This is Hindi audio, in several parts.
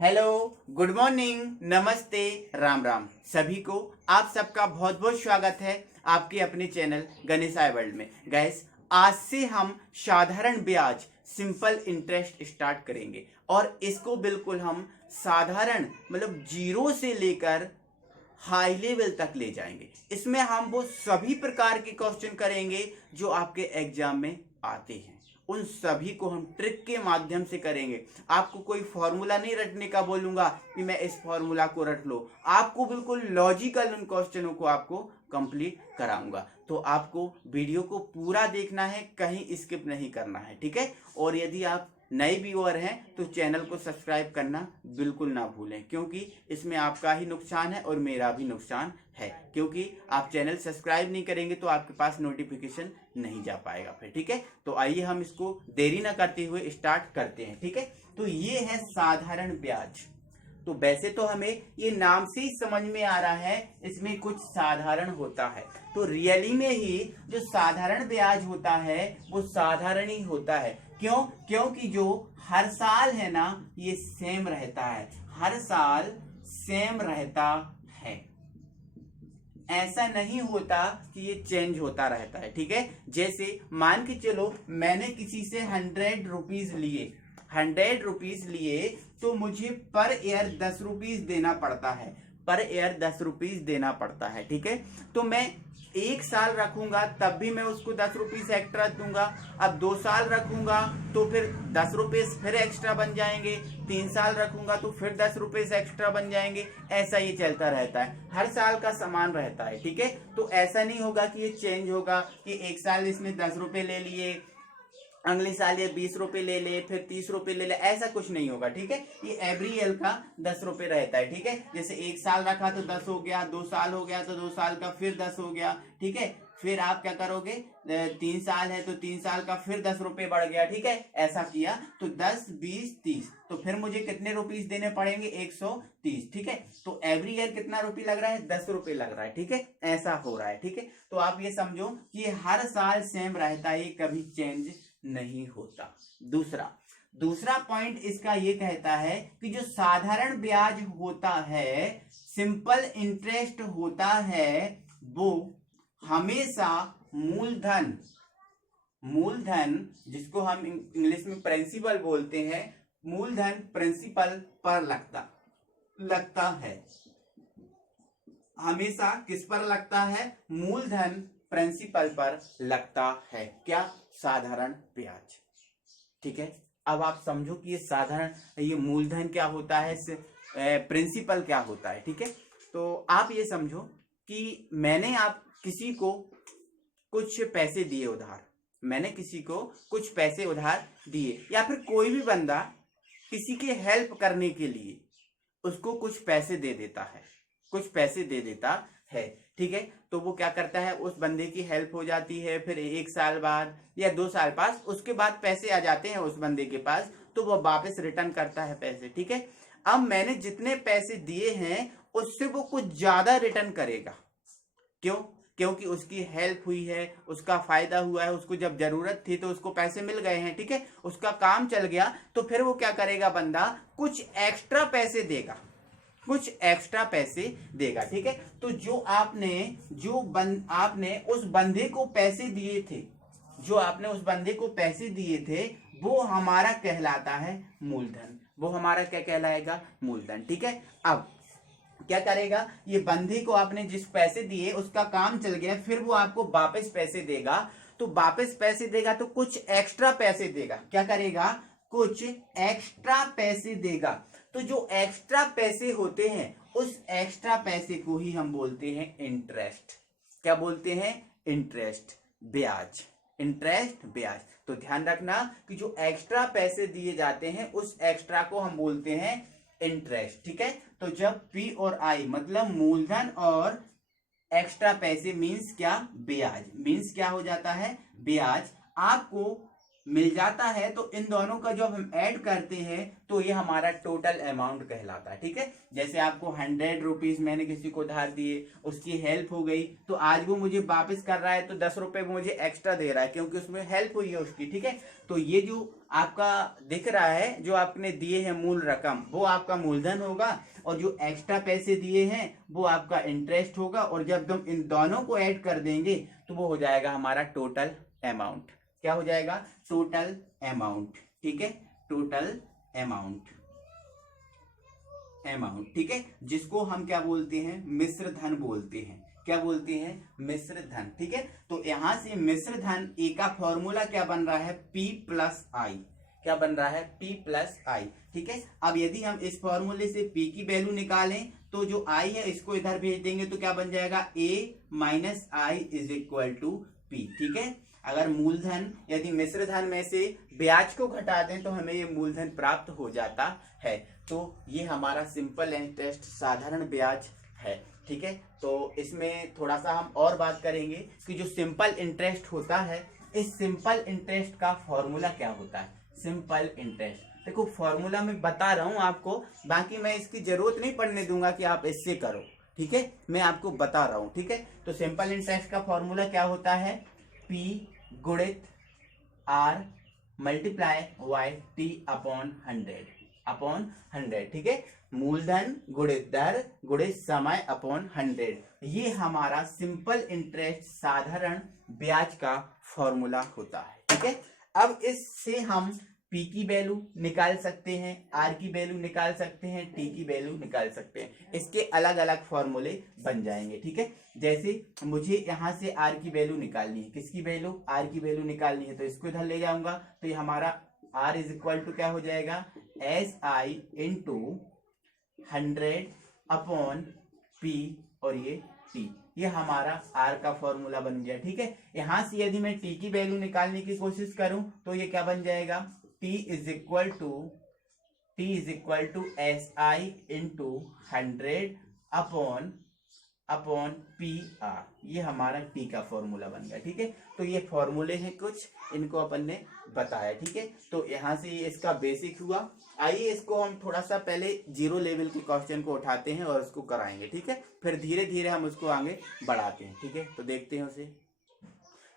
हेलो, गुड मॉर्निंग, नमस्ते, राम राम सभी को। आप सबका बहुत बहुत स्वागत है आपके अपने चैनल गणेशाय वर्ल्ड में। गैस, आज से हम साधारण ब्याज सिंपल इंटरेस्ट स्टार्ट करेंगे और इसको बिल्कुल हम साधारण मतलब जीरो से लेकर हाई लेवल तक ले जाएंगे। इसमें हम वो सभी प्रकार के क्वेश्चन करेंगे जो आपके एग्जाम में आते हैं। उन सभी को हम ट्रिक के माध्यम से करेंगे। आपको कोई फॉर्मूला नहीं रटने का बोलूंगा कि मैं इस फॉर्मूला को रट लो। आपको बिल्कुल लॉजिकल उन क्वेश्चनों को आपको कंप्लीट कराऊंगा। तो आपको वीडियो को पूरा देखना है, कहीं स्किप नहीं करना है, ठीक है। और यदि आप नए व्यूअर हैं तो चैनल को सब्सक्राइब करना बिल्कुल ना भूलें, क्योंकि इसमें आपका ही नुकसान है और मेरा भी नुकसान है। क्योंकि आप चैनल सब्सक्राइब नहीं करेंगे तो आपके पास नोटिफिकेशन नहीं जा पाएगा फिर, ठीक है। तो आइए हम इसको देरी ना करते हुए स्टार्ट करते हैं, ठीक है। तो ये है साधारण ब्याज। तो वैसे तो हमें ये नाम से ही समझ में आ रहा है इसमें कुछ साधारण होता है। तो रियली में ही जो साधारण ब्याज होता है वो साधारण ही होता है। क्यों? क्योंकि जो हर साल है ना ये सेम रहता है, हर साल सेम रहता है। ऐसा नहीं होता कि ये चेंज होता रहता है, ठीक है। जैसे मान के चलो मैंने किसी से 100 रुपीज लिए, 100 रुपीज लिए तो मुझे पर ईयर 10 रुपीज देना पड़ता है, पर ईयर 10 रुपीज देना पड़ता है, ठीक है। तो मैं 1 साल रखूंगा तब भी मैं उसको 10 रुपीज एक्स्ट्रा दूंगा। अब 2 साल रखूंगा तो फिर 10 रुपीज फिर एक्स्ट्रा बन जाएंगे, 3 साल रखूंगा तो फिर 10 रुपीज एक्स्ट्रा बन जाएंगे। ऐसा ये चलता रहता है, हर साल का समान रहता है, ठीक है। तो ऐसा नहीं होगा कि ये चेंज होगा कि 1 साल इसने 10 रुपए ले लिए, अगले साल ये 20 रुपए ले ले, फिर 30 रुपए ले ले, ऐसा कुछ नहीं होगा, ठीक है। ये एवरी ईयर का 10 रुपए रहता है, ठीक है। जैसे 1 साल रखा तो 10 हो गया, 2 साल हो गया तो 2 साल का फिर 10 हो गया, ठीक है। फिर आप क्या करोगे, 3 साल है तो 3 साल का फिर 10 रुपए बढ़ गया, ठीक है। ऐसा किया तो 10, 20, 30, तो फिर मुझे कितने रुपीज देने पड़ेंगे, 130, ठीक है। तो एवरी ईयर कितना रुपये लग रहा है, 10 रुपए लग रहा है, ठीक है। ऐसा हो रहा है, ठीक है। तो आप ये समझो कि हर साल सेम रहता है, कभी चेंज नहीं होता। दूसरा दूसरा पॉइंट इसका ये कहता है कि जो साधारण ब्याज होता है, सिंपल इंटरेस्ट होता है, वो हमेशा मूलधन, मूलधन जिसको हम इंग्लिश में प्रिंसिपल बोलते हैं, मूलधन प्रिंसिपल पर लगता है। हमेशा किस पर लगता है, मूलधन प्रिंसिपल पर लगता है। क्या? साधारण ब्याज, ठीक है। अब आप समझो कि ये साधारण, ये मूलधन क्या होता है, प्रिंसिपल क्या होता है, ठीक है। तो आप ये समझो कि मैंने आप किसी को कुछ पैसे दिए उधार, मैंने किसी को कुछ पैसे उधार दिए, या फिर कोई भी बंदा किसी के हेल्प करने के लिए उसको कुछ पैसे दे देता है, कुछ पैसे दे देता है, ठीक है। तो वो क्या करता है, उस बंदे की हेल्प हो जाती है, फिर 1 साल बाद या 2 साल बाद उसके बाद पैसे आ जाते हैं उस बंदे के पास, तो वो वापस रिटर्न करता है पैसे, ठीक है। अब मैंने जितने पैसे दिए हैं उससे वो कुछ ज्यादा रिटर्न करेगा। क्यों? क्योंकि उसकी हेल्प हुई है, उसका फायदा हुआ है, उसको जब जरूरत थी तो उसको पैसे मिल गए हैं, ठीक है। उसका काम चल गया तो फिर वो क्या करेगा, बंदा कुछ एक्स्ट्रा पैसे देगा, कुछ एक्स्ट्रा पैसे देगा, ठीक है। तो जो आपने उस बंदे को पैसे दिए थे, जो आपने उस बंदे को पैसे दिए थे, वो हमारा कहलाता है मूलधन, वो हमारा क्या कहलाएगा, मूलधन, ठीक है। अब क्या करेगा, ये बंदे को आपने जिस पैसे दिए उसका काम चल गया, फिर वो आपको वापस पैसे देगा, तो वापस पैसे देगा तो कुछ एक्स्ट्रा पैसे देगा। क्या करेगा, कुछ एक्स्ट्रा पैसे देगा। तो जो एक्स्ट्रा पैसे होते हैं उस एक्स्ट्रा पैसे को ही हम बोलते हैं इंटरेस्ट। क्या बोलते हैं, इंटरेस्ट, ब्याज, इंटरेस्ट, ब्याज। तो ध्यान रखना कि जो एक्स्ट्रा पैसे दिए जाते हैं उस एक्स्ट्रा को हम बोलते हैं इंटरेस्ट, ठीक है। तो जब पी और आई मतलब मूलधन और एक्स्ट्रा पैसे मींस क्या, ब्याज, मींस क्या हो जाता है, ब्याज। आपको मिल जाता है तो इन दोनों का जब हम ऐड करते हैं तो ये हमारा टोटल अमाउंट कहलाता है। ठीक है, जैसे आपको 100 रुपीज मैंने किसी को उधार दिए, उसकी हेल्प हो गई, तो आज वो मुझे वापस कर रहा है तो 10 रुपए वो मुझे एक्स्ट्रा दे रहा है क्योंकि उसमें हेल्प हुई है उसकी। ठीक है, तो ये जो आपका दिख रहा है, जो आपने दिए हैं मूल रकम, वो आपका मूलधन होगा, और जो एक्स्ट्रा पैसे दिए हैं वो आपका इंटरेस्ट होगा, और जब तुम इन दोनों को ऐड कर देंगे तो वो हो जाएगा हमारा टोटल अमाउंट। क्या हो जाएगा? Total amount. ठीक है, टोटल अमाउंट, अमाउंट। ठीक है, जिसको हम क्या बोलते हैं? मिश्र धन बोलते हैं। क्या बोलते हैं? मिश्र धन। ठीक है, तो यहां से मिश्र धन ए का फॉर्मूला क्या बन रहा है? P प्लस आई। क्या बन रहा है? P प्लस आई। ठीक है, अब यदि हम इस फॉर्मूले से P की वैल्यू निकालें तो जो I है इसको इधर भेज देंगे तो क्या बन जाएगा? A minus I is equal to P। ठीक है, अगर मूलधन यदि मिश्र धन में से ब्याज को घटा दें तो हमें ये मूलधन प्राप्त हो जाता है। तो ये हमारा सिंपल इंटरेस्ट, साधारण ब्याज है। ठीक है, तो इसमें थोड़ा सा हम और बात करेंगे कि जो सिंपल इंटरेस्ट होता है, इस सिंपल इंटरेस्ट का फॉर्मूला क्या होता है? सिंपल इंटरेस्ट, देखो फॉर्मूला मैं बता रहा हूं आपको, बाकी मैं इसकी जरूरत नहीं पड़ने दूंगा कि आप इससे करो। ठीक है, मैं आपको बता रहा हूं। ठीक है, तो सिंपल इंटरेस्ट का फॉर्मूला क्या होता है? P गुणित R multiply Y T upon 100। ठीक है, मूलधन गुणित दर गुणित समय अपॉन 100, ये हमारा सिंपल इंटरेस्ट, साधारण ब्याज का फॉर्मूला होता है। ठीक है, अब इससे हम P की वैल्यू निकाल सकते हैं, R की वैल्यू निकाल सकते हैं, T की वैल्यू निकाल सकते हैं। इसके अलग अलग फॉर्मूले बन जाएंगे। ठीक है, जैसे मुझे यहां से R की वैल्यू निकालनी है, किसकी वैल्यू? R की वैल्यू निकालनी है, तो इसको इधर ले जाऊंगा तो ये हमारा R इज इक्वल टू क्या हो जाएगा? S I into 100 upon P और ये T, ये हमारा R का फॉर्मूला बन गया। ठीक है, यहां से यदि मैं T की वैल्यू निकालने की कोशिश करूं तो ये क्या बन जाएगा? T is equal to S I into 100 upon P R, ये हमारा T का फॉर्मूला बन गया। ठीक है, तो ये फॉर्मूले हैं कुछ, इनको अपन ने बताया। ठीक है, तो यहाँ से ये इसका बेसिक हुआ। आइए इसको हम थोड़ा सा पहले जीरो लेवल के क्वेश्चन को उठाते हैं और उसको कराएंगे। ठीक है, फिर धीरे धीरे हम उसको आगे बढ़ाते हैं। ठीक है, तो देखते हैं उसे।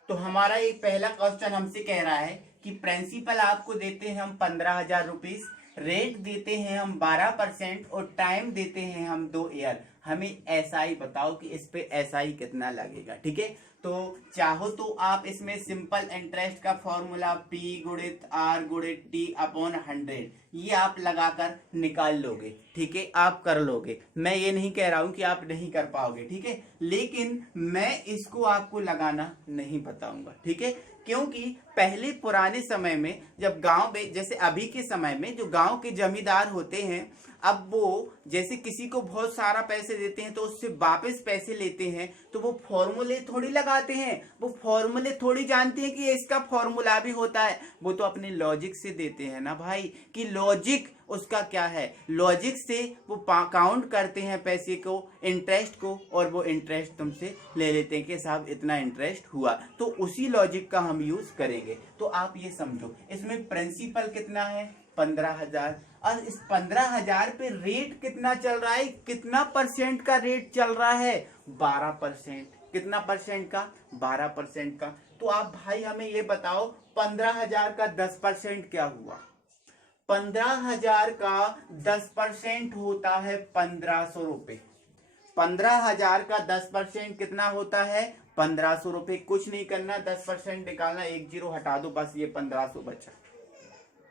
तो हमारा एक पहला क्वेश्चन हमसे कह रहा है कि प्रिंसिपल आपको देते हैं हम 15,000 रुपीज, रेट देते हैं हम 12% और टाइम देते हैं हम 2 ईयर। हमें एसआई बताओ कि इस पे एसआई कितना लगेगा। ठीक है, तो चाहो तो आप इसमें सिंपल इंटरेस्ट का फॉर्मूला P गुणित R गुणित T अपॉन 100 ये आप लगाकर निकाल लोगे। ठीक है, आप कर लोगे, मैं ये नहीं कह रहा हूं कि आप नहीं कर पाओगे। ठीक है, लेकिन मैं इसको आपको लगाना नहीं बताऊंगा। ठीक है, क्योंकि पहले पुराने समय में जब गांव में, जैसे अभी के समय में जो गांव के जमींदार होते हैं, अब वो जैसे किसी को बहुत सारा पैसे देते हैं तो उससे वापस पैसे लेते हैं, तो वो फॉर्मूले थोड़ी लगाते हैं, वो फॉर्मूले थोड़ी जानते हैं कि इसका फॉर्मूला भी होता है। वो तो अपने लॉजिक से देते हैं ना भाई, कि लॉजिक उसका क्या है, लॉजिक से वो काउंट करते हैं पैसे को, इंटरेस्ट को, और वो इंटरेस्ट तुमसे ले लेते हैं कि साहब इतना इंटरेस्ट हुआ, तो उसी लॉजिक का हम यूज करेंगे। तो आप ये समझो, इसमें प्रिंसिपल कितना है? 15,000, और इस 15,000 पे रेट कितना चल रहा है? कितना परसेंट का रेट चल रहा है? 12%। कितना परसेंट का? 12% का। तो आप भाई हमें ये बताओ, 15,000 का 10% क्या हुआ? 15,000 का 10% होता है 1,500 रुपए। 15,000 का 10% कितना होता है? 1,500 रुपए। कुछ नहीं करना, 10% निकालना, एक जीरो हटा दो, बस ये 1,500 बचा,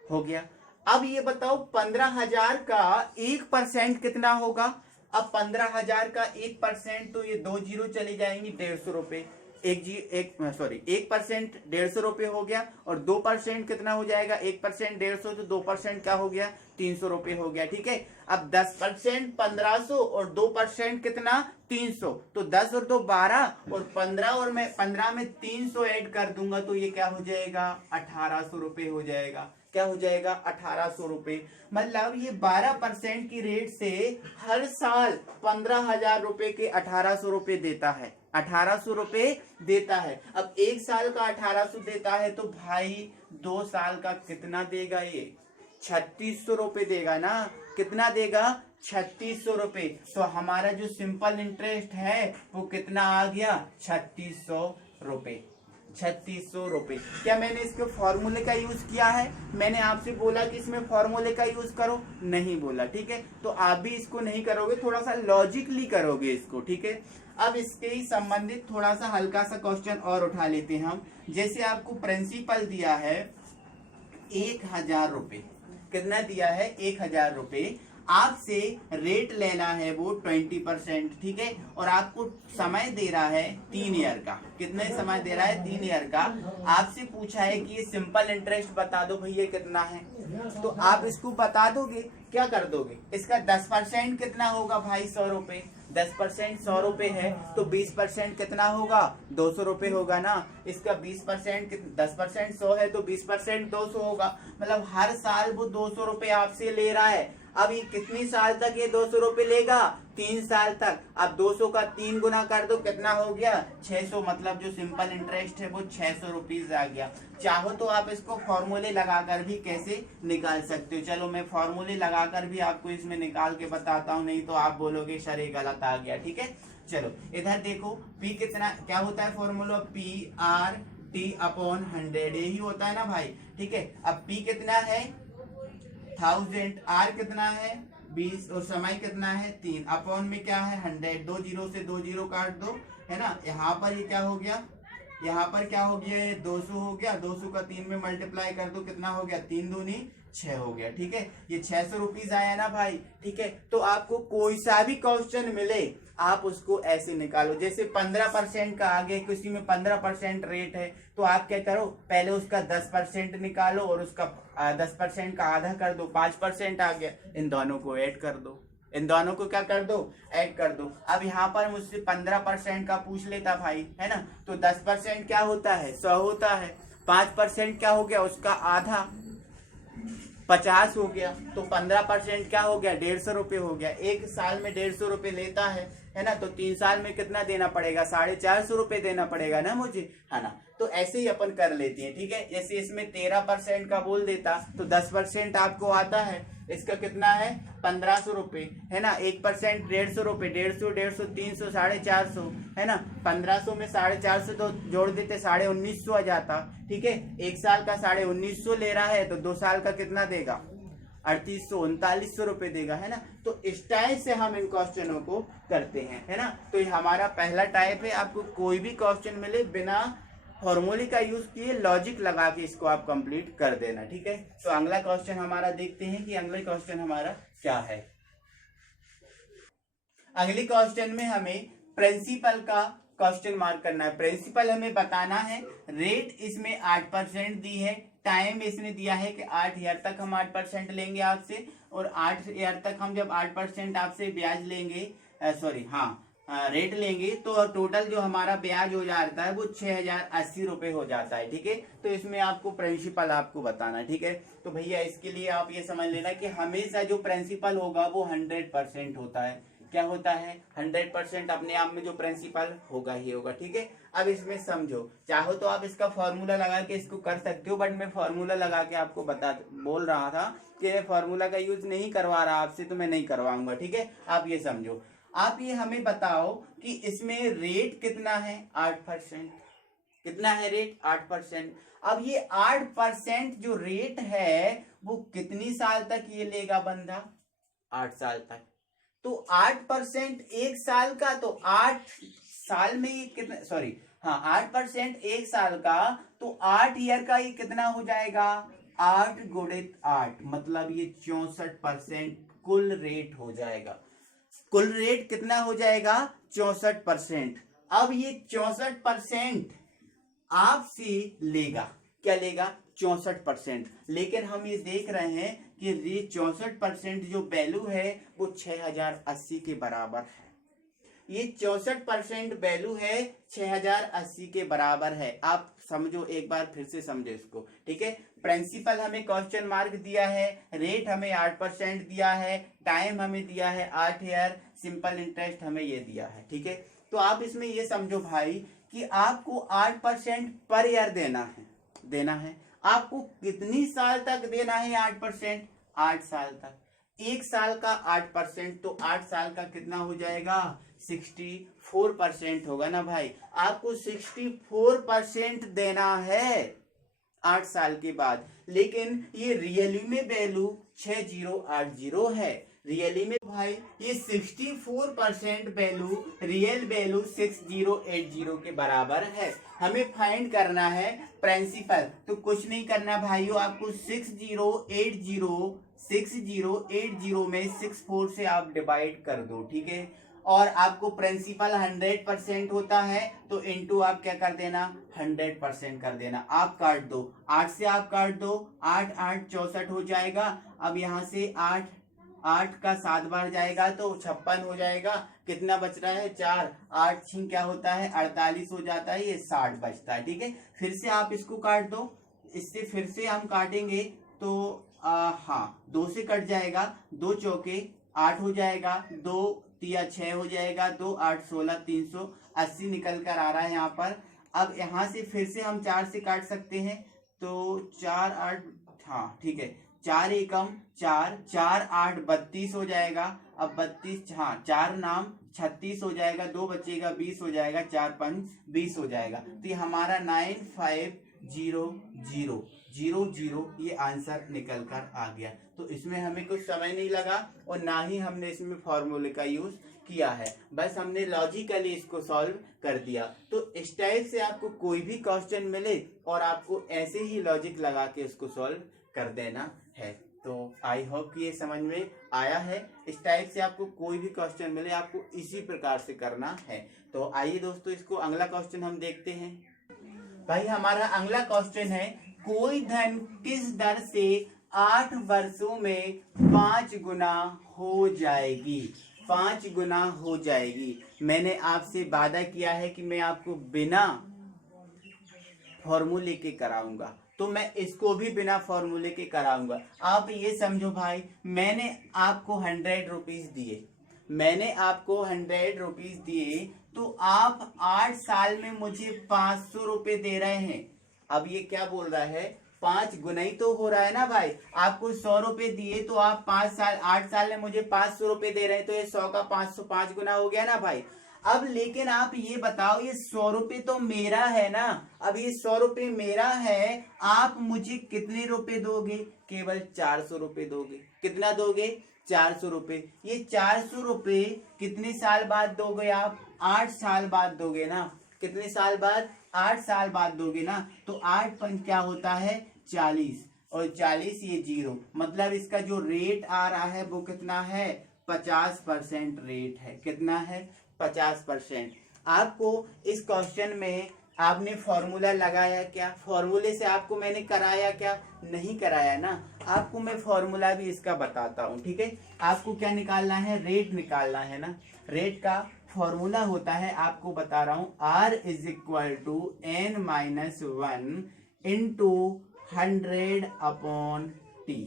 हो गया। अब ये बताओ 15,000 का 1% कितना होगा? अब 15,000 का 1%, तो ये 2 जीरो चली जाएंगी, 150 रुपए। 1% 150 रुपए हो गया, और 2% कितना हो जाएगा? 1% 150, तो 2% क्या हो गया? 300 रुपए हो गया। ठीक है, अब 10% 1,500 और 2% कितना? 300, तो 10 और 2 12, और 15 और मैं 15 में 300 ऐड कर दूंगा तो ये क्या हो जाएगा? 1,800 रुपए हो जाएगा। क्या हो जाएगा? 1,800 रुपए। मतलब ये 12% की रेट से हर साल 15,000 रुपए के 1,800 रुपए देता है, 1,800 रुपए देता है। अब एक साल का 1,800 देता है तो भाई 2 साल का कितना देगा ये? 3600 रुपये देगा ना। कितना देगा? 3600 रुपये। तो हमारा जो सिंपल इंटरेस्ट है वो कितना आ गया? 3600 रुपये। 3600 रुपये। क्या मैंने इसके फॉर्मूले का यूज किया है? मैंने आपसे बोला कि इसमें फॉर्मूले का यूज करो? नहीं बोला, ठीक है। तो आप भी इसको नहीं करोगे, थोड़ा सा लॉजिकली करोगे इसको, ठीक है। अब इसके ही संबंधित थोड़ा सा हल्का सा क्वेश्चन और उठा लेते हैं हम। जैसे आपको प्रिंसिपल दिया है 1000 रुपये। कितना दिया है? 1000 रुपये। आपसे रेट लेना है वो 20%, ठीक है। और आपको समय दे रहा है 3 ईयर का। कितने समय दे रहा है? 3 ईयर का। आपसे पूछा है कि ये सिंपल इंटरेस्ट बता दो भैया कितना है। तो आप इसको बता दोगे, क्या कर दोगे? इसका 10% कितना होगा भाई? 100 रुपये। 10% 100 रुपये है तो 20% कितना होगा? 200 रुपये होगा ना। इसका 20% 10% 100 है तो 20% 200 होगा। मतलब हर साल वो 200 रुपये आपसे ले रहा है। अब ये कितनी साल तक ये 200 रुपये लेगा? 3 साल तक। अब 200 का 3 गुना कर दो, कितना हो गया? 600। मतलब जो सिंपल इंटरेस्ट है वो 600 रुपीज आ गया। चाहो तो आप इसको फॉर्मूले लगाकर भी कैसे निकाल सकते हो। चलो मैं फॉर्मूले लगाकर भी आपको इसमें निकाल के बताता हूँ, नहीं तो आप बोलोगे सर ये गलत आ गया, ठीक है। चलो इधर देखो, पी कितना क्या होता है फॉर्मूला? PRT/100 यही होता है ना भाई, ठीक है। अब पी कितना है? 1000। आर कितना है? 20। और समय कितना है? 3। अपॉन में क्या है? 100। 2 जीरो से 2 जीरो काट दो, है ना। यहाँ पर ये क्या हो गया? यहाँ पर क्या हो गया? ये 200 हो गया। 200 का 3 में मल्टीप्लाई कर दो, कितना हो गया? 3 दूनी 6 हो गया, ठीक है। ये 600 रुपीज आया ना भाई, ठीक है। तो आपको कोई सा भी क्वेश्चन मिले आप उसको ऐसे निकालो। जैसे 15% का आगे किसी में 15% रेट है तो आप क्या करो? पहले उसका 10% निकालो और उसका 10% का आधा कर दो, 5% आ गया। इन दोनों को ऐड कर दो। इन दोनों को क्या कर दो? ऐड कर दो। अब यहाँ पर मुझसे 15% का पूछ लेता भाई, है ना। तो 10% क्या होता है? 100 होता है। 5% क्या हो गया? उसका आधा, 50 हो गया। तो 15% क्या हो गया? 150 रुपये हो गया। एक साल में 150 रुपये लेता है ना। तो 3 साल में कितना देना पड़ेगा? 450 रुपये देना पड़ेगा ना मुझे, है ना। तो ऐसे ही अपन कर लेते हैं, ठीक है। जैसे इसमें 13% का बोल देता तो 10% आपको आता है। इसका कितना है? 1500 रुपये, है ना। 1% 150 रुपये। 150 150 300 450, है ना। 1500 में 450 तो जोड़ देते 1950 आ जाता, ठीक है। एक साल का 1950 ले रहा है तो 2 साल का कितना देगा? 3800 3900 रुपये देगा, है ना। तो इस टाइप से हम इन क्वेश्चनों को करते हैं, है ना। तो ये हमारा पहला टाइप है। आपको कोई भी क्वेश्चन मिले बिना फॉर्मूले का यूज किए लॉजिक लगा के इसको आप कंप्लीट कर देना, ठीक है। तो अगला क्वेश्चन हमारा देखते हैं कि अगला क्वेश्चन हमारा क्या है। अगले क्वेश्चन में हमें प्रिंसिपल का क्वेश्चन मार्क करना है। प्रिंसिपल हमें बताना है। रेट इसमें 8% दी है। टाइम इसने दिया है कि 8 ईयर तक हम 8% लेंगे आपसे। और 8 ईयर तक हम जब 8% आपसे ब्याज लेंगे, रेट लेंगे तो टोटल जो हमारा ब्याज हो जाता है वो 6080 रुपये हो जाता है, ठीक है। तो इसमें आपको प्रिंसिपल आपको बताना है, ठीक है। तो भैया इसके लिए आप ये समझ लेना कि हमेशा जो प्रिंसिपल होगा वो 100% होता है। क्या होता है? 100% अपने आप में जो प्रिंसिपल होगा ही होगा, ठीक है। अब इसमें समझो, चाहो तो आप इसका फॉर्मूला लगा के इसको कर सकते हो, बट मैं फॉर्मूला लगा के आपको बोल रहा था कि फॉर्मूला का यूज नहीं करवा रहा आपसे, तो मैं नहीं करवाऊंगा, ठीक है। आप ये समझो। आप ये हमें बताओ कि इसमें रेट कितना है? 8%। कितना है रेट? 8%। अब ये 8% जो रेट है वो कितनी साल तक ये लेगा बंदा? 8 साल तक। तो 8% एक साल का, तो 8 साल में ये कितना, 8% एक साल का, तो 8 ईयर का ये कितना हो जाएगा? 8 गुणित 8, मतलब ये 64% कुल रेट हो जाएगा। कुल रेट कितना हो जाएगा? 64%। अब ये 64% आपसे लेगा। क्या लेगा? 64%। लेकिन हम ये देख रहे हैं कि ये 64% जो वैल्यू है वो 6080 के बराबर है। ये 64% वैल्यू है 6080 के बराबर है। आप समझो, एक बार फिर से समझो इसको, ठीक है। प्रिंसिपल हमें क्वेश्चन मार्क दिया है, रेट हमें 8% दिया है, टाइम हमें दिया है 8 ईयर, सिंपल इंटरेस्ट हमें ये दिया है, ठीक है। तो आप इसमें ये समझो भाई कि आपको 8% पर ईयर देना है। आपको कितनी साल तक देना है 8%? 8 साल तक। 1 साल का 8%, तो 8 साल का कितना हो जाएगा? 64% होगा ना भाई। आपको 64% देना है 8 साल के बाद। लेकिन ये रियली में वैल्यू 6080 है। रियली में भाई ये 64% वैल्यू, रियल वैल्यू 6080 के बराबर है। हमें फाइंड करना है प्रिंसिपल। तो कुछ नहीं करना भाइयों, आपको 6080 में 64 से आप डिवाइड कर दो, ठीक है। और आपको प्रिंसिपल 100% होता है, तो इनटू आप क्या कर देना? 100% कर देना। आप काट दो, 8 से आप काट दो, 8 8 64 हो जाएगा। अब यहाँ से 8 का 7 बार जाएगा तो 56 हो जाएगा। कितना बच रहा है? 4। 8 6 क्या होता है? 48 हो जाता है। ये 60 बचता है, ठीक है। फिर से आप इसको काट दो, इससे फिर से हम काटेंगे तो हाँ 2 से कट जाएगा, 2 चौके 8 हो जाएगा, 2 तिया 6 हो जाएगा, 2 8 16, 380 निकल कर आ रहा है यहाँ पर। अब यहाँ से फिर से हम 4 से काट सकते हैं, तो 4 8, हाँ ठीक है, 4 एकम 4, 4 8 32 हो जाएगा। अब 32, हाँ 4 नाम 36 हो जाएगा, 2 बचेगा 20 हो जाएगा, 4 5 20 हो जाएगा। तो ये हमारा 950000 ये आंसर निकल कर आ गया। तो इसमें हमें कुछ समय नहीं लगा और ना ही हमने इसमें फॉर्मूले का यूज किया है, बस हमने लॉजिकली इसको सॉल्व कर दिया। तो इस टाइप से आपको कोई भी क्वेश्चन मिले और आपको ऐसे ही लॉजिक लगा के उसको सॉल्व कर देना है। तो आई होप कि ये समझ में आया है। इस टाइप से आपको कोई भी क्वेश्चन मिले आपको इसी प्रकार से करना है। तो आइए दोस्तों, इसको अगला क्वेश्चन हम देखते हैं। भाई हमारा अगला क्वेश्चन है, कोई धन किस दर से 8 वर्षों में 5 गुना हो जाएगी? 5 गुना हो जाएगी। मैंने आपसे वादा किया है कि मैं आपको बिना फॉर्मूले के कराऊंगा, तो मैं इसको भी बिना फॉर्मूले के कराऊंगा। आप ये समझो भाई, मैंने आपको 100 रुपीज दिए, मैंने आपको 100 रुपीज दिए, तो आप 8 साल में मुझे 500 रुपए दे रहे हैं। अब ये क्या बोल रहा है? 5 गुना ही तो हो रहा है ना भाई। आपको 100 रुपए दिए तो आप 8 साल में मुझे 500 रुपए दे रहे हैं, तो ये 100 का 500 5 गुना हो गया ना भाई। अब लेकिन आप ये बताओ, ये 100 रुपए तो मेरा है ना। अब ये 100 रुपए मेरा है, आप मुझे कितने रुपए दोगे? केवल 400 रुपए दोगे। कितना दोगे? 400 रुपए। ये 400 रुपए कितने साल बाद दोगे आप? 8 साल बाद दोगे ना। कितने साल बाद? 8 साल बाद दोगे ना। तो 8 पंच क्या होता है? 40, और 40 ये 0, मतलब इसका जो रेट आ रहा है वो कितना है? 50% रेट है। कितना है? 50%। आपको इस क्वेश्चन में आपने फॉर्मूला लगाया क्या? फॉर्मूले से आपको मैंने कराया क्या? नहीं कराया ना। आपको मैं फॉर्मूला भी इसका बताता हूँ, ठीक है। आपको क्या निकालना है? रेट निकालना है ना। रेट का फॉर्मूला होता है, आपको बता रहा हूँ, R is equal to n-1 into 100/T,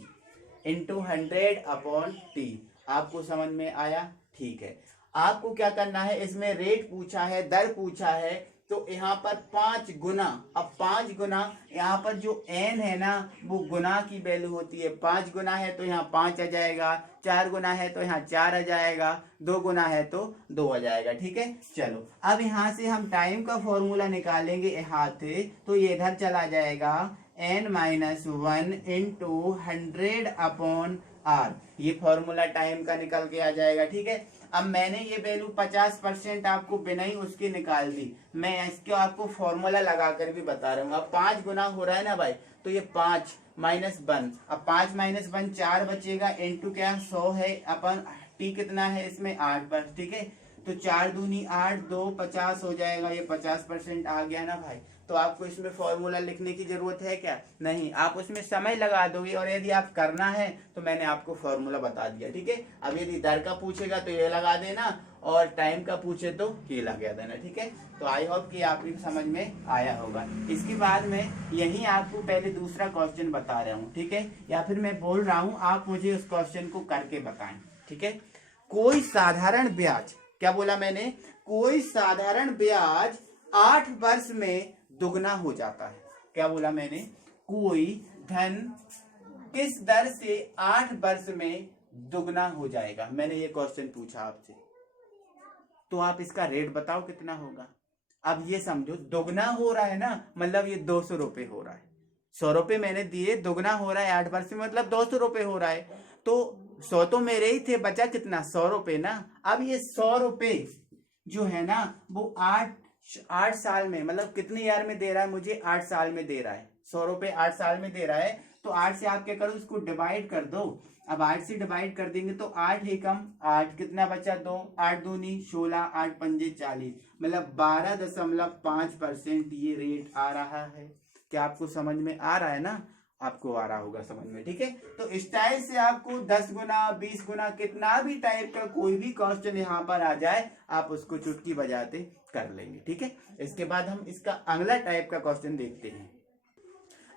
into 100/T। आपको समझ में आया? ठीक है। आपको क्या करना है, इसमें रेट पूछा है, दर पूछा है, तो यहाँ पर 5 गुना। अब 5 गुना, यहाँ पर जो n है ना वो गुना की वैल्यू होती है। 5 गुना है तो यहाँ 5 आ जाएगा, 4 गुना है तो यहाँ 4 आ जाएगा, 2 गुना है तो 2 आ जाएगा, ठीक है। चलो अब यहाँ से हम टाइम का फॉर्मूला निकालेंगे यहाँ से, तो ये इधर चला जाएगा n-1 इंटू 100/R। ये फॉर्मूला टाइम का निकल के आ जाएगा, ठीक है। अब मैंने ये वैल्यू 50% आपको बिना ही उसकी निकाल दी। मैं इसको आपको फॉर्मूला लगाकर भी बता रहा हूँ। अब 5 गुना हो रहा है ना भाई, तो ये 5 -1, अब 5 - 1 4 बचेगा, इंटू क्या 100 है, अपन टी कितना है इसमें 8 बस, ठीक है। तो 4 दूनी 8, 2 50 हो जाएगा। ये 50% आ गया ना भाई। तो आपको इसमें फॉर्मूला लिखने की जरूरत है क्या? नहीं, आप उसमें समय लगा दोगे, और यदि आप करना है तो मैंने आपको फॉर्मूला बता दिया, ठीक है। अब यदि दर का पूछेगा तो ये लगा देना, और टाइम का पूछे तो ये लगा देना, ठीक है। तो आई होप कि आपकी समझ में आया होगा। इसके बाद में यही आपको पहले दूसरा क्वेश्चन बता रहा हूँ, ठीक है, या फिर मैं बोल रहा हूँ, आप मुझे उस क्वेश्चन को करके बताएं, ठीक है। कोई साधारण ब्याज, क्या बोला मैंने? कोई साधारण ब्याज 8 वर्ष में दुगना हो जाता है। क्या बोला मैंने? कोई धन किस दर से 8 वर्ष में दुगना हो जाएगा। मैंने ये क्वेश्चन पूछा आपसे, तो आप इसका रेट बताओ कितना होगा। अब ये समझो दुगना हो रहा है ना, मतलब ये 200 रुपये हो रहा है। 100 रुपये मैंने दिए, दुगना हो रहा है 8 वर्ष में, मतलब 200 रुपये हो रहा है। तो 100 तो मेरे ही थे, बचा कितना 100 रुपये ना। अब ये 100 रुपये जो है ना वो 8 साल में, मतलब कितने ईयर में दे रहा है मुझे, 8 साल में दे रहा है। 100 रुपये 8 साल में दे रहा है, तो 8 से आप क्या करो, इसको डिवाइड कर दो। अब 8 से डिवाइड कर देंगे तो 8 ही कम 8, कितना बचा 2, 8 दूनी 16, 8 पंजे 40, मतलब 12.5% ये रेट आ रहा है। क्या आपको समझ में आ रहा है ना? आपको आ रहा होगा समझ में, ठीक है। तो स्टाइल से आपको 10 गुना 20 गुना कितना भी टाइप का कोई भी क्वेश्चन यहाँ पर आ जाए, आप उसको चुटकी बजाते कर लेंगे, ठीक है। इसके बाद हम इसका अगला टाइप का क्वेश्चन देखते हैं।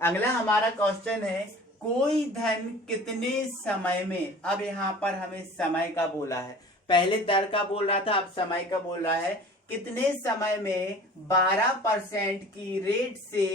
अगला हमारा क्वेश्चन है, कोई धन कितने समय में। अब यहाँ पर हमें समय का बोला है, पहले दर का बोल रहा था, अब समय का बोल रहा है। कितने समय में 12% की रेट से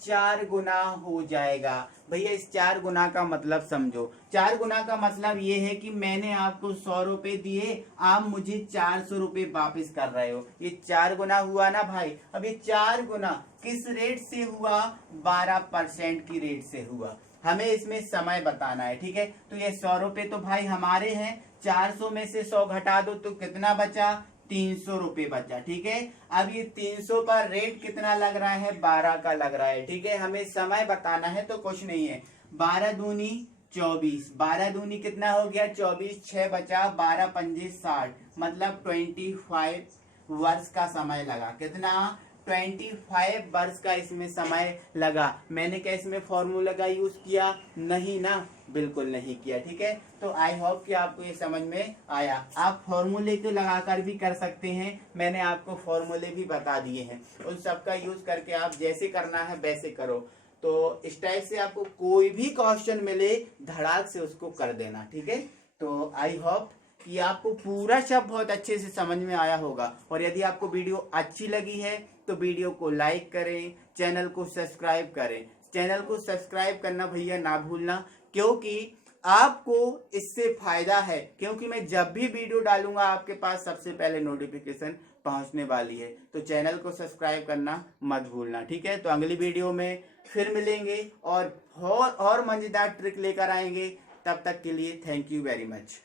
4 गुना हो जाएगा। भैया इस 4 गुना का मतलब समझो। 4 गुना का मतलब ये है कि मैंने आपको 100 रुपए दिए, आप मुझे 400 रुपए वापस कर रहे हो। ये 4 गुना हुआ ना भाई। अब ये 4 गुना किस रेट से हुआ, 12% की रेट से हुआ। हमें इसमें समय बताना है, ठीक है। तो ये 100 रुपए तो भाई हमारे हैं, 400 में से 100 घटा दो तो कितना बचा, 300 रुपये बचा, ठीक है। अब ये 300 का रेट कितना लग रहा है, 12 का लग रहा है, ठीक है। हमें समय बताना है तो कुछ नहीं है, 12 दूनी 24, 12 दूनी कितना हो गया 24, 6 बचा, 12 पंजे 60, मतलब 25 वर्ष का समय लगा। कितना, 25 वर्ष का इसमें समय लगा। मैंने क्या इसमें फॉर्मूला का यूज किया, नहीं ना, बिल्कुल नहीं किया, ठीक है। तो आई होप कि आपको ये समझ में आया। आप फॉर्मूले को लगाकर भी कर सकते हैं, मैंने आपको फॉर्मूले भी बता दिए हैं, उन सब का यूज करके आप जैसे करना है वैसे करो। तो इस टाइप से आपको कोई भी क्वेश्चन मिले धड़ाक से उसको कर देना, ठीक है। तो आई होप कि आपको पूरा शब्द बहुत अच्छे से समझ में आया होगा। और यदि आपको वीडियो अच्छी लगी है तो वीडियो को लाइक करें, चैनल को सब्सक्राइब करें। चैनल को सब्सक्राइब करना भैया ना भूलना, क्योंकि आपको इससे फायदा है, क्योंकि मैं जब भी वीडियो डालूंगा आपके पास सबसे पहले नोटिफिकेशन पहुंचने वाली है। तो चैनल को सब्सक्राइब करना मत भूलना, ठीक है। तो अगली वीडियो में फिर मिलेंगे और मजेदार ट्रिक लेकर आएंगे। तब तक के लिए थैंक यू वेरी मच।